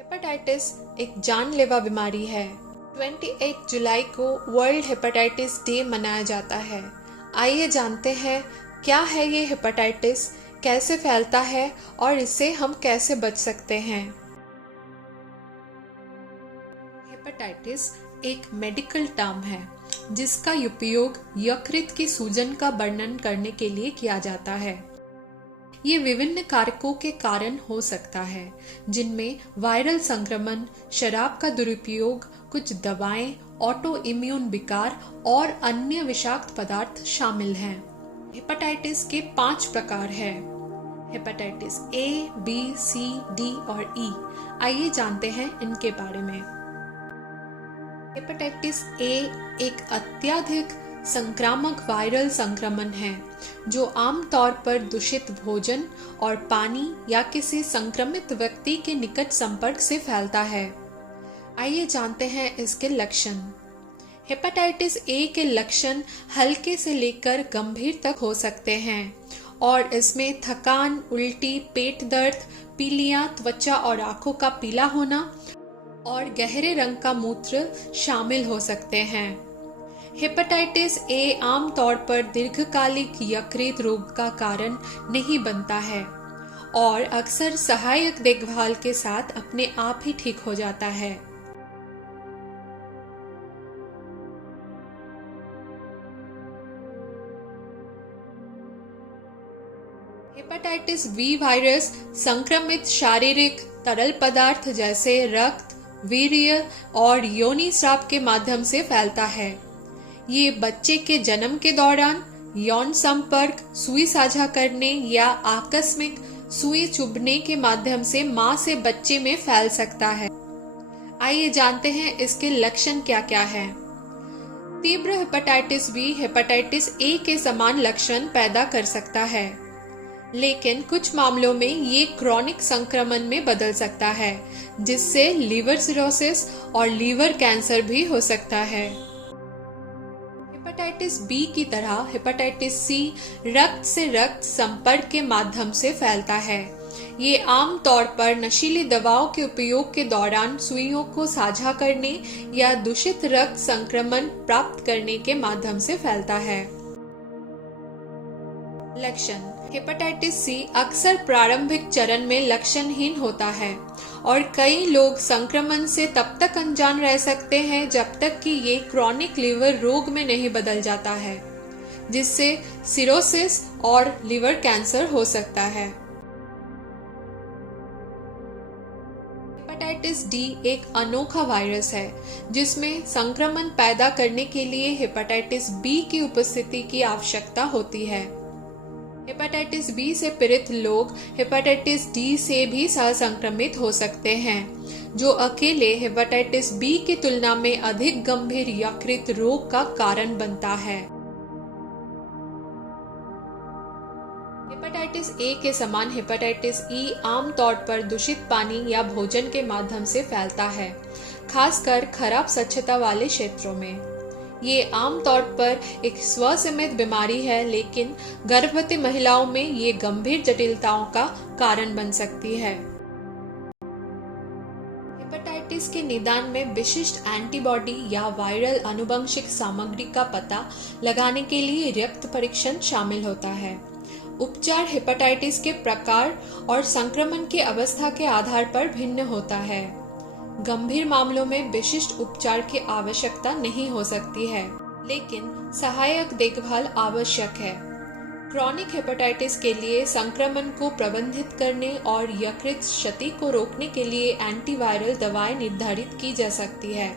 Hepatitis एक जानलेवा बीमारी है। 28 जुलाई को वर्ल्ड हेपेटाइटिस डे मनाया जाता है। आइए जानते हैं क्या है ये हेपेटाइटिस, कैसे फैलता है और इससे हम कैसे बच सकते हैं। हेपेटाइटिस एक मेडिकल टर्म है जिसका उपयोग यकृत की सूजन का वर्णन करने के लिए किया जाता है। ये विभिन्न कारकों के कारण हो सकता है, जिनमें वायरल संक्रमण, शराब का दुरुपयोग, कुछ दवाएं, ऑटो इम्यून विकार और अन्य विषाक्त पदार्थ शामिल हैं। हेपेटाइटिस के 5 प्रकार हैं। Hepatitis A, B, C, D और ई। आइए जानते हैं इनके बारे में। हेपेटाइटिस ए एक अत्यधिक संक्रामक वायरल संक्रमण है जो आमतौर पर दूषित भोजन और पानी या किसी संक्रमित व्यक्ति के निकट संपर्क से फैलता है। आइए जानते हैं इसके लक्षण। हेपेटाइटिस ए के लक्षण हल्के से लेकर गंभीर तक हो सकते हैं और इसमें थकान, उल्टी, पेट दर्द, पीलियां, त्वचा और आंखों का पीला होना और गहरे रंग का मूत्र शामिल हो सकते हैं। हेपेटाइटिस ए आमतौर पर दीर्घकालिक यकृत रोग का कारण नहीं बनता है और अक्सर सहायक देखभाल के साथ अपने आप ही ठीक हो जाता है। हेपेटाइटिस बी वायरस संक्रमित शारीरिक तरल पदार्थ जैसे रक्त, वीर्य और योनि स्राव के माध्यम से फैलता है। ये बच्चे के जन्म के दौरान यौन संपर्क, सुई साझा करने या आकस्मिक सुई चुभने के माध्यम से मां से बच्चे में फैल सकता है। आइए जानते हैं इसके लक्षण क्या क्या हैं। तीव्र हेपेटाइटिस बी हेपेटाइटिस ए के समान लक्षण पैदा कर सकता है, लेकिन कुछ मामलों में ये क्रॉनिक संक्रमण में बदल सकता है, जिससे लीवर सिरोसिस और लीवर कैंसर भी हो सकता है। हेपेटाइटिस बी की तरह हेपेटाइटिस सी रक्त से रक्त संपर्क के माध्यम से फैलता है। ये आम तौर पर नशीली दवाओं के उपयोग के दौरान सुइयों को साझा करने या दूषित रक्त संक्रमण प्राप्त करने के माध्यम से फैलता है। लक्षण। हेपेटाइटिस सी अक्सर प्रारंभिक चरण में लक्षणहीन होता है और कई लोग संक्रमण से तब तक अनजान रह सकते हैं जब तक कि ये क्रॉनिक लीवर रोग में नहीं बदल जाता है, जिससे सिरोसिस और लीवर कैंसर हो सकता है। हेपेटाइटिस डी एक अनोखा वायरस है जिसमें संक्रमण पैदा करने के लिए हेपेटाइटिस बी की उपस्थिति की आवश्यकता होती है। हेपेटाइटिस बी से पीड़ित लोग हेपेटाइटिस डी से भी सहसंक्रमित हो सकते हैं, जो अकेले हेपेटाइटिस बी की तुलना में अधिक गंभीर यकृत रोग का कारण बनता है। हेपेटाइटिस ए के समान हेपेटाइटिस ई आमतौर पर दूषित पानी या भोजन के माध्यम से फैलता है, खासकर खराब स्वच्छता वाले क्षेत्रों में। ये आमतौर पर एक स्वसीमित बीमारी है, लेकिन गर्भवती महिलाओं में ये गंभीर जटिलताओं का कारण बन सकती है। हेपेटाइटिस के निदान में विशिष्ट एंटीबॉडी या वायरल आनुवंशिक सामग्री का पता लगाने के लिए रक्त परीक्षण शामिल होता है। उपचार हेपेटाइटिस के प्रकार और संक्रमण की अवस्था के आधार पर भिन्न होता है। गंभीर मामलों में विशिष्ट उपचार की आवश्यकता नहीं हो सकती है, लेकिन सहायक देखभाल आवश्यक है। क्रॉनिक हेपेटाइटिस के लिए संक्रमण को प्रबंधित करने और यकृत क्षति को रोकने के लिए एंटीवायरल दवाएं निर्धारित की जा सकती है।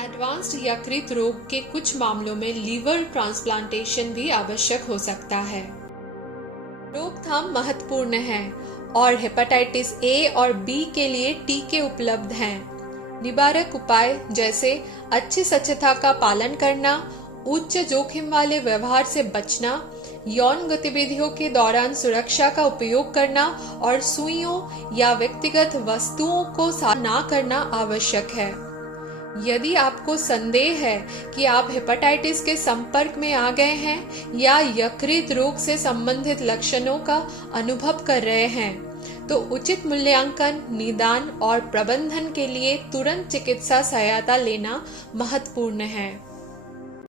एडवांस्ड यकृत रोग के कुछ मामलों में लीवर ट्रांसप्लांटेशन भी आवश्यक हो सकता है। रोकथाम महत्वपूर्ण है और हेपेटाइटिस ए और बी के लिए टीके उपलब्ध हैं। निवारक उपाय जैसे अच्छी स्वच्छता का पालन करना, उच्च जोखिम वाले व्यवहार से बचना, यौन गतिविधियों के दौरान सुरक्षा का उपयोग करना और सुइयों या व्यक्तिगत वस्तुओं को साफ ना करना आवश्यक है। यदि आपको संदेह है कि आप हेपेटाइटिस के संपर्क में आ गए हैं या यकृत रोग से संबंधित लक्षणों का अनुभव कर रहे हैं, तो उचित मूल्यांकन, निदान और प्रबंधन के लिए तुरंत चिकित्सा सहायता लेना महत्वपूर्ण है।